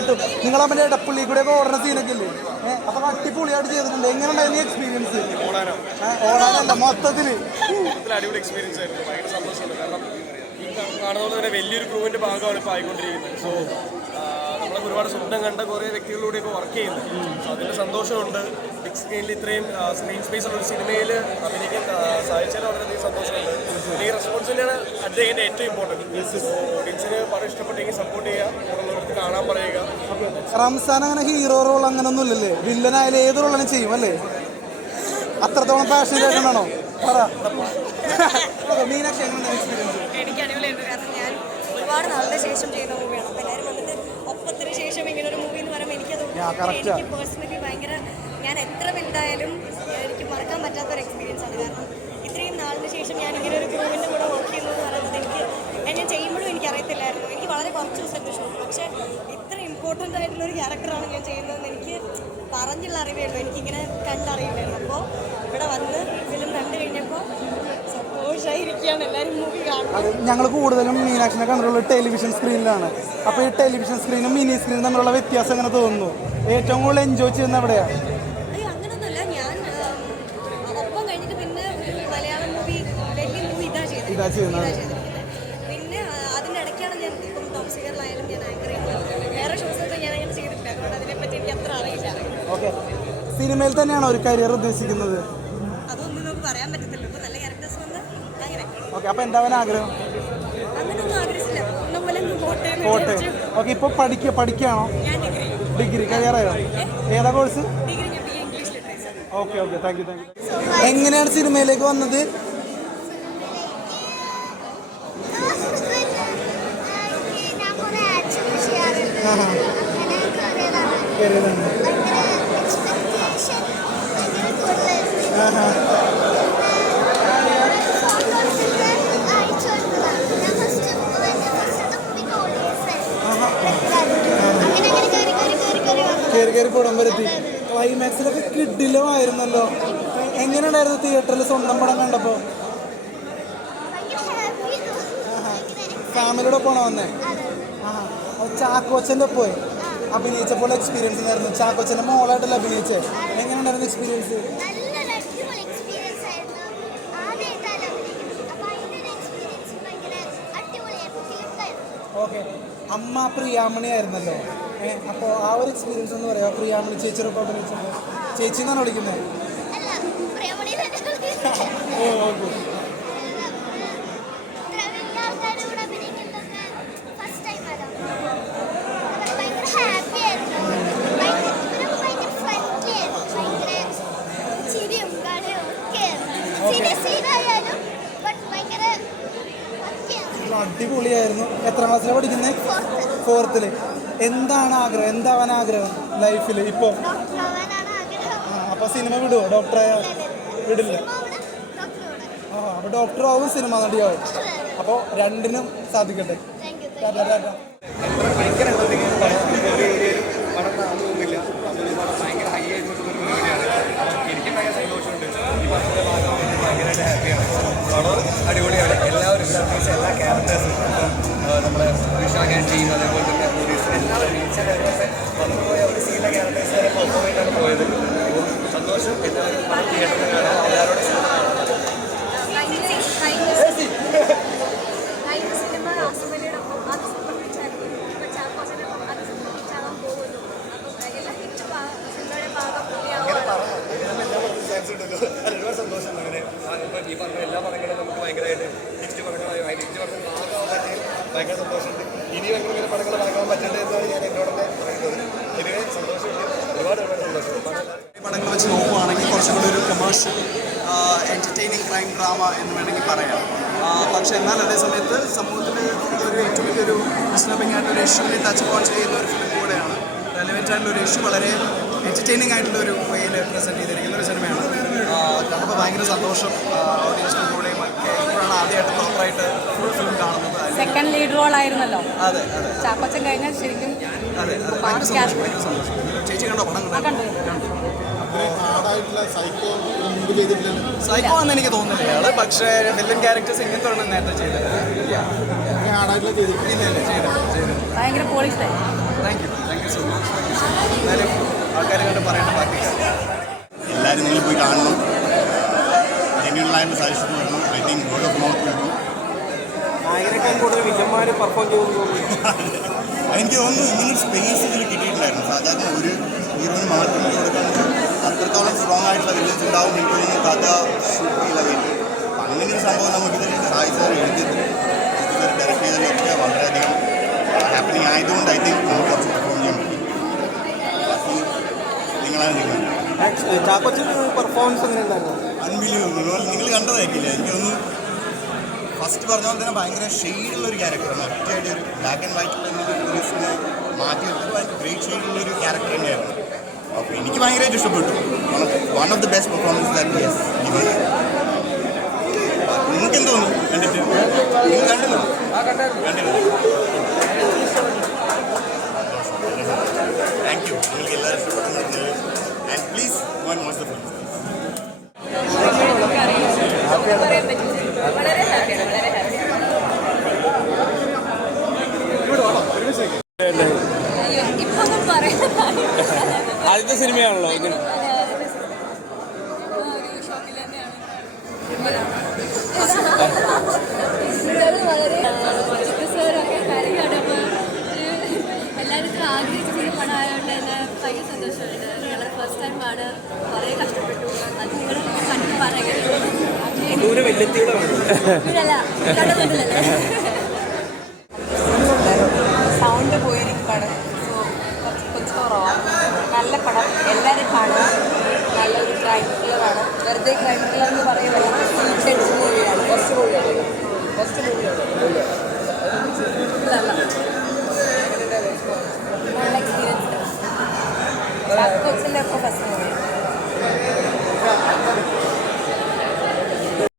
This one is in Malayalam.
ഉറപ്പായിട്ടും നിങ്ങൾ അവന്റെ ഇടപ്പുള്ളി കൂടെ ഒക്കെ ഓടുന്ന സീനൊക്കെ ഇല്ലേ? അപ്പൊ അടിപൊളിയായിട്ട് ചെയ്തിട്ടുണ്ട്. എങ്ങനെ ഉണ്ടായിരുന്നു എക്സ്പീരിയൻസ് ഓടാനല്ല മൊത്തത്തിൽ. അടിപൊളി എക്സ്പീരിയൻസ് ആയിരുന്നു. ഭയങ്കര സന്തോഷമുണ്ട്. കാരണം ഈ കാ- തന്നെ വലിയൊരു ക്രൂവിന്റെ ഭാഗമാണ് ഇപ്പോൾ ആയിക്കൊണ്ടിരിക്കുന്നത്. സോ നമ്മളൊക്കെ ഒരുപാട് സ്വപ്നം കണ്ട കുറേ വ്യക്തികളിലൂടെ ഇപ്പോൾ വർക്ക് ചെയ്യുന്നത് സോ അതിന്റെ സന്തോഷമുണ്ട്. ബിഗ് സ്ക്രീനിൽ ഇത്രയും സ്ക്രീൻ സ്പേസ് ഉള്ള ഒരു സിനിമയിൽ അഭിനയിക്കാൻ സാധിച്ചാൽ വളരെയധികം സന്തോഷമുണ്ട്. ഈ റെസ്പോൺസിനാണ് അദ്ദേഹത്തിന്റെ ഏറ്റവും ഇമ്പോർട്ടന്റ് സോ ഓഡിയൻസിന് പടം ഇഷ്ടപ്പെട്ടെങ്കിൽ സപ്പോർട്ട് ചെയ്യുക. കൂടുതലുള്ളവർക്ക് കാണാൻ പറയുക. റംസാൻ അങ്ങനെ ഹീറോ റോൾ അങ്ങനെ ഒന്നും ഇല്ലല്ലേ വില്ലനായാലും ഏത് റോളിനും ചെയ്യും അല്ലേ? അത്രത്തോളം പാഷൻ ആയിട്ടാണോ പറ. മീനാക്ഷി എനിക്ക് അടിപൊളിയായിരുന്നു. കാരണം ഞാൻ ഒരുപാട് നാളിന് ശേഷം ചെയ്യുന്ന മൂവിയാണ് അപ്പോൾ എല്ലാവരും വന്നിട്ട് ഒപ്പത്തിന് ശേഷം ഇങ്ങനെ ഒരു മൂവി എന്ന് പറയുമ്പോൾ എനിക്കത് Yeah, correct ആ. എനിക്ക് പേഴ്സണലി ഭയങ്കര ഞാൻ എത്ര വലുതായാലും എനിക്ക് മറക്കാൻ പറ്റാത്ത ഒരു എക്സ്പീരിയൻസ് ആണ്. കാരണം ഇത്രയും നാളിന് ശേഷം ഞാൻ ഇങ്ങനെ ഒരു ക്രൂവിന്റെ കൂടെ വർക്ക് ചെയ്യുന്നത് എന്ന് പറയുന്നത് എനിക്ക് ഞാൻ ഞാൻ ചെയ്യുമ്പോഴും എനിക്ക് അറിയത്തില്ലായിരുന്നു എനിക്ക് വളരെ കുറച്ച് ദിവസത്തെ ഷൂട്ട് പക്ഷേ ഇമ്പോർട്ടന്റ് ആയിട്ടുള്ള ഒരു ക്യാരക്ടറാണ് ഞാൻ ചെയ്യുന്നതെന്ന് എനിക്ക് പറഞ്ഞുള്ള അറിവേ ഉള്ളൂ എനിക്കിങ്ങനെ കണ്ടറിയില്ലായിരുന്നു അപ്പോൾ ഇവിടെ വന്ന് ഫിലിം കണ്ടു കഴിഞ്ഞപ്പോൾ സന്തോഷമായിരിക്കുകയാണ് എല്ലാവരും മൂവി കാണുന്നത് ഞങ്ങൾ കൂടുതലും മീനാക്ഷിനെ കണ്ടുള്ള ടെലിവിഷൻ സ്ക്രീനിലാണ് അപ്പോൾ ഈ ടെലിവിഷൻ സ്ക്രീനും മിനി സ്ക്രീനും തമ്മിലുള്ള വ്യത്യാസം എങ്ങനെ തോന്നുന്നു? ഏറ്റവും കൂടുതൽ എൻജോയ് ചെയ്യുന്ന എവിടെയാണ് ഇതാ അങ്ങനൊന്നുമല്ല ഞാൻ ഉം, ഒപ്പം കഴിഞ്ഞിട്ട് പിന്നെ ഒരു മലയാളം മൂവി വലിയ മൂവി ഇതാ ചെയ്തത് ഇതാ ചെയ്യുന്നത്. പിന്നെ ആ, അതിന്റെ ഇടയ്ക്കാണ് ഞാൻ ഇപ്പം ടോപ്പ് സിംഗറിലായാലും ഞാൻ ആങ്കർ ചെയ്യുന്നത് വേറെ ഷോസൊക്കെ ഞാൻ അങ്ങനെ ചെയ്തിട്ടില്ല അതുകൊണ്ട് അതിനെപ്പറ്റി എനിക്ക് അത്ര അറിയില്ല ഓക്കെ. സിനിമയിൽ തന്നെയാണോ ഒരു കരിയർ ഉദ്ദേശിക്കുന്നത്? അതൊന്നും നമുക്ക് പറയാൻ പറ്റത്തില്ല. ഇപ്പം നല്ല ക്യാരക്ടേഴ്സ് വന്ന് അങ്ങനെ. ഓക്കെ അപ്പോൾ എന്താവാൻ ആഗ്രഹം? അങ്ങനെയൊന്നും ആഗ്രഹിച്ചില്ല. എന്ന് പോട്ടെ. വിചാരിച്ചു. ഓക്കെ ഇപ്പൊ പഠിക്കുക പഠിക്കുകയാണോ? ഡിഗ്രി. കരിയർ കഴിയാറായോ ഏതാ കോഴ്സ്? ഡിഗ്രി ഞാൻ English literature okay okay. Thank you thank you എങ്ങനെയാണ് സിനിമയിലേക്ക് വന്നത്? ഞാൻ പടം വരെത്തി. ക്ലൈമാക്സിലൊക്കെ കിഡിലുമായിരുന്നല്ലോ. എങ്ങനെയുണ്ടായിരുന്നു തിയേറ്ററിൽ സ്വന്തം പടം കണ്ടപ്പോൾ ഫാമിലിയുടെ പോണോ വന്നേ? ആ ചാക്കോച്ചന്റെ പോയി അഭിനയിച്ചപ്പോൾ എക്സ്പീരിയൻസ് ഉണ്ടായിരുന്നു. ചാക്കോച്ചന്റെ മോളായിട്ടല്ല അഭിനയിച്ചേ? നല്ലൊരു അടിപൊളി എക്സ്പീരിയൻസ് ഓക്കെ അമ്മ പ്രിയാമണി ആയിരുന്നല്ലോ അപ്പോൾ ആ ഒരു എക്സ്പീരിയൻസ് എന്ന് പറയാം. പ്രിയാമണി ചേച്ചിയുടെ അഭിനയിച്ചപ്പോൾ ചേച്ചി എന്നാണ് വിളിക്കുന്നത് ഓ ഓക്കെ. അടിപൊളിയായിരുന്നു. എത്ര ക്ലാസ്സിലാണ് പഠിക്കുന്നത് ഫോർത്തിൽ ഫോർത്തിൽ എന്താണ് ആഗ്രഹം? എന്താവാൻ ആഗ്രഹം ലൈഫിൽ ഇപ്പോൾ അപ്പൊ സിനിമ വിടുമോ ഡോക്ടറെ വിടില്ല? ആ അപ്പോൾ ഡോക്ടറാവും സിനിമ നടിയാവും. അപ്പോൾ രണ്ടിനും സാധിക്കട്ടെ. Thank you tata, tata. ഭയങ്കര എന്തെങ്കിലും പടം ഒരു ഒരു പടം താങ്ങുന്നില്ല അതൊരു പടം ഭയങ്കര ഹൈ ആയിട്ടുള്ള ഒരു പരിപാടിയാണ് എനിക്കും ഭയങ്കര സന്തോഷമുണ്ട് ഈ പടത്തിന്റെ ഭാഗമായിട്ട് ഭയങ്കരമായിട്ട് ഹാപ്പിയാണ് പടം അടിപൊളിയാണ് എല്ലാവരും എല്ലാ എല്ലാ ക്യാരക്ടേഴ്സും ഇപ്പം ആ, നമ്മുടെ വിശാഖ് ആൻഡ് ടീം അതേപോലെ തന്നെ പോലീസ് എല്ലാവരും ഈച്ച കാര്യങ്ങളൊക്കെ വന്നുപോയ ഒരു സീനിലെ ക്യാരക്ടേഴ്സ് വരെ പെർഫോം ചെയ്താണ് പോയത് അപ്പോൾ സന്തോഷം എല്ലാവരും പടം തിയേറ്ററിൽ കാണാം എല്ലാവരോടും സിനിമ കാണാം കഴിഞ്ഞ സിനിമ ആസുമലിയോടൊപ്പം അത് സൂപ്പർ ഹിറ്റായിരുന്നു ഇപ്പൊ ചാക്കോച്ചനൊപ്പം അത് സൂപ്പർ ഹിറ്റാകാൻ പോകുന്നു അപ്പം എല്ലാ ഹിറ്റ് സിനിമയുടെ ഭാഗം കൂടിയാവുകയാണ് ചാൻസ് ഉണ്ടല്ലോ അത് ഒരുപാട് സന്തോഷമുണ്ട് അങ്ങനെ ആ, പറഞ്ഞ എല്ലാ പടങ്ങളും നമുക്ക് ഭയങ്കരമായിട്ട് നെക്സ്റ്റ് പടങ്ങളായി നെക്സ്റ്റ് പടങ്ങൾ ഭാഗമാകാൻ പറ്റി ഭയങ്കര സന്തോഷമുണ്ട്. ഇനി ഭയങ്കര ഇങ്ങനെ പടങ്ങൾ ഭാഗമാകാൻ പറ്റട്ടെ എന്നാണ് ഞാൻ എന്നോടൊക്കെ പറയുന്നത് ഇതിന് സന്തോഷമുണ്ട്. ഒരുപാട് ഒരുപാട് സന്തോഷം പടം ഈ പടങ്ങൾ വെച്ച് നോക്കുവാണെങ്കിൽ കുറച്ചും കൂടി ഒരു കമേഴ്ഷ്യൽ എന്റർടൈനിങ് ക്രൈം ഡ്രാമ എന്ന് വേണമെങ്കിൽ പറയാം. പക്ഷെ എന്നാൽ അതേ സമയത്ത് സമൂഹത്തിൽ ഒരു ഏറ്റവും വലിയൊരു ഡിസ്റ്റർബിംഗ് ആയിട്ടുള്ള ഇഷ്യൂവിനെ ടച്ച് പോൺ ചെയ്യുന്ന ഒരു ഫിലിം കൂടെയാണ്. റെലവെന്റ് ആയിട്ടുള്ള ഒരു ഇഷ്യൂ വളരെ എന്റർടൈനിങ് ആയിട്ടുള്ള ഒരു വേയിൽ പ്രസന്റ് ചെയ്തിരിക്കുന്ന ഒരു സിനിമയാണ് ഭയങ്കര സന്തോഷം ഓഡിയൻസിനും കൂടെയും ഒക്കെ. ഇപ്പോഴാണ് ആദ്യമായിട്ട് പ്രോപ്പറായിട്ട് ഫുൾ ഫിലിം കാണുന്നത്. സെക്കൻഡ് ലീഡ് റോൾ ആയിരുന്നല്ലോ. അതെ അതെ. ചാപ്പച്ചൻ കഴിഞ്ഞാൽ ശരിക്കും അതെ അതെ. ഭയങ്കര സന്തോഷം ഭയങ്കര സന്തോഷം. ചേച്ചി കണ്ടോ പടം കണ്ടോ? സൈക്കോ എന്ന് എനിക്ക് തോന്നുന്നില്ല. ഇയാൾ പക്ഷേ വില്ലൻ ക്യാരക്ടേഴ്സ് ഇങ്ങനത്തെ നേരത്തെ ചെയ്തത് ഭയങ്കര thank you thank you so എന്നാലും ആൾക്കാർ കണ്ട് പറയേണ്ട ബാക്കി എല്ലാവരും നിങ്ങൾ പോയി കാണണം. സജഷൻ വരണം. I think word of mouth വരും നായകനേക്കാൾ കൂടുതൽ വില്ലന്മാർ പെർഫോം ചെയ്തു തോന്നുന്നു. എനിക്ക് തോന്നുന്നു ഇങ്ങനെ സ്പേസ് ഇതിൽ കിട്ടിയിട്ടില്ലായിരുന്നു സാധാരണ ഒരു ഹീറോയിന് മാത്രം കൊടുക്കുന്നത് അത്രത്തോളം സ്ട്രോങ് ആയിട്ടുള്ള വില്ലൻസ് ഉണ്ടാവും എനിക്ക് തോന്നുന്നു കഥ ഷൂട്ട് ഷൂട്ടില്ല വേണ്ടി അങ്ങനെ ഒരു സംഭവം നമുക്കിതിൽ സായി സാർ എഴുതിയത് സാർ ഡയറക്റ്റ് ചെയ്തതിലൊക്കെ വളരെയധികം ഹാപ്പനിങ് ആയതുകൊണ്ട് ഐ തിങ്ക് നമുക്ക് കുറച്ച് പെർഫോം ചെയ്യാൻ പറ്റി. നിങ്ങളാണ് നിങ്ങൾ പെർഫോമൻസ് എങ്ങനെ ഉണ്ടായിരുന്നു അൺബിലീവബിൾ. നിങ്ങൾ കണ്ടതായിരിക്കില്ല? എനിക്കൊന്ന് ഫസ്റ്റ് പറഞ്ഞ പോലെ തന്നെ ഭയങ്കര ഷെയ്ഡുള്ള ഒരു ക്യാരക്ടറാണ്. ഒറ്റയായിട്ട് ഒരു ബ്ലാക്ക് ആൻഡ് വൈറ്റ് ഒരു മാറ്റി വെച്ചത് ഭയങ്കര ഗ്രേറ്റ് ഷെയ്ഡുള്ള ഒരു ക്യാരക്ടർ തന്നെയായിരുന്നു അപ്പോൾ എനിക്ക് ഭയങ്കരമായിട്ട് ഇഷ്ടപ്പെട്ടു. One of the best performance that yes നിങ്ങൾക്ക് എന്ത് തോന്നുന്നു? കണ്ടിട്ട്? നിങ്ങൾ കണ്ടില്ല കണ്ടില്ല താങ്ക് യു നിങ്ങൾക്ക് എല്ലാവരും ഇഷ്ടപ്പെട്ടു and please one watch the film പറയാൻ പറ്റില്ല വളരെ ഹാപ്പിയാണ് വളരെ ഹാപ്പിയാണ് അയ്യോ ഇപ്പൊ ഒന്നും പറയാൻ ആദ്യത്തെ സിനിമയാണല്ലോ ഇങ്ങനെ എല്ലാവർക്കും തന്നെ ഭയങ്കര സന്തോഷമുണ്ട് ഞങ്ങൾ ഫസ്റ്റ് ടൈം ആണ് കുറേ കഷ്ടപ്പെട്ടു അത് നിങ്ങൾ കണ്ടു പറയുന്നത് ദൂരെ വെല്ലെത്തിയുടെ ഇല്ലല്ല കടന്നിട്ടില്ലല്ലേ സൗണ്ട് പോയിരിക്കും പടം സോ കുറച്ച് കൊച്ചു കുറവാണ് നല്ല പടം എല്ലാവരും കാണുക നല്ലൊരു ക്രൈം ത്രില്ലറാണ് വെറുതെ ക്രൈം ത്രില്ലർ എന്ന് പറയുന്നത് അടിച്ച